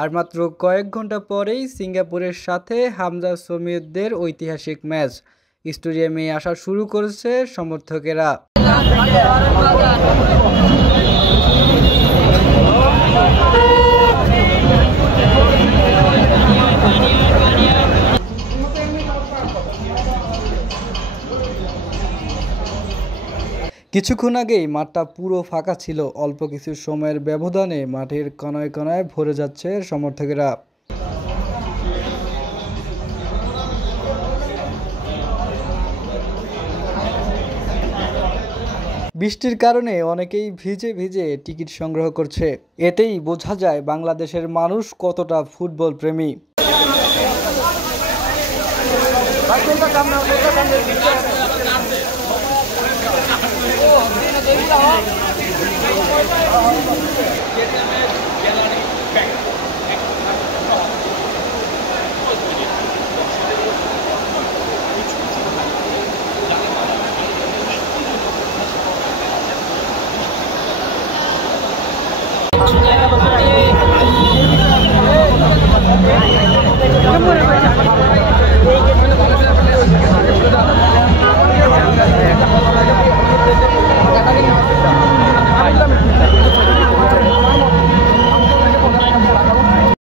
আর মাত্র কয়েক ঘন্টা পরেই সিঙ্গাপুরের সাথে হামজা চমিয়ুদের ঐতিহাসিক ম্যাচ স্টেডিয়ামে আসা শুরু করেছে সমর্থকেরা। কিছুক্ষণ আগেই মাঠটা পুরো ফাঁকা ছিল। অল্প কিছু সময়ের ব্যবধানে মাঠের কোনায় কোনায় ভরে যাচ্ছে সমর্থকেরা। বৃষ্টির কারণে অনেকেই ভিজে ভিজে টিকিট সংগ্রহ করছে। এতেই বোঝা যায় বাংলাদেশের মানুষ কতটা ফুটবল প্রেমী।